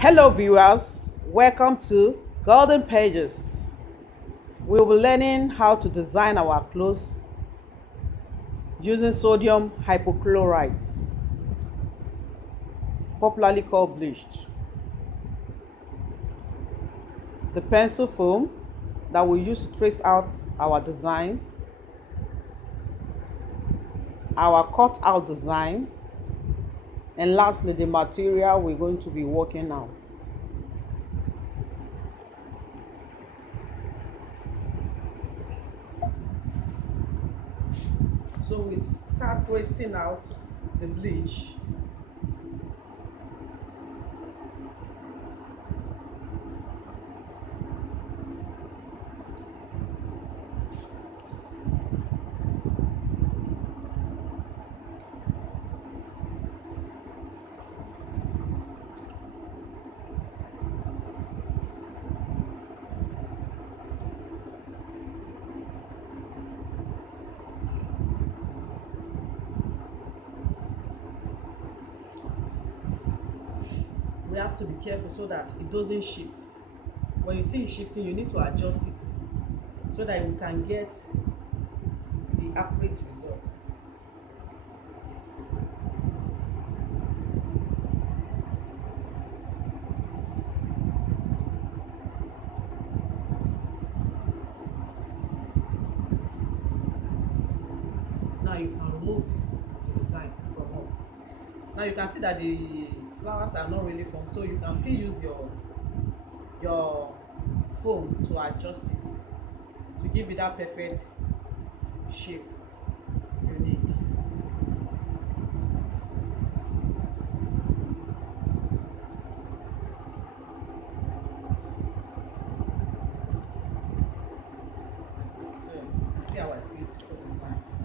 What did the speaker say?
Hello viewers, welcome to Golden Pages. We'll be learning how to design our clothes using sodium hypochlorite, popularly called bleached. The pencil foam that we use to trace out our design, our cut out design, and lastly the material we're going to be working on. So we start tracing out the bleach. We have to be careful so that it doesn't shift. When you see it shifting, you need to adjust it so that you can get the accurate result. Now you can remove the design from home. Now you can see that the flowers are not really formed, so you can still use your foam to adjust it to give it that perfect shape you need. So you can see our beautiful design.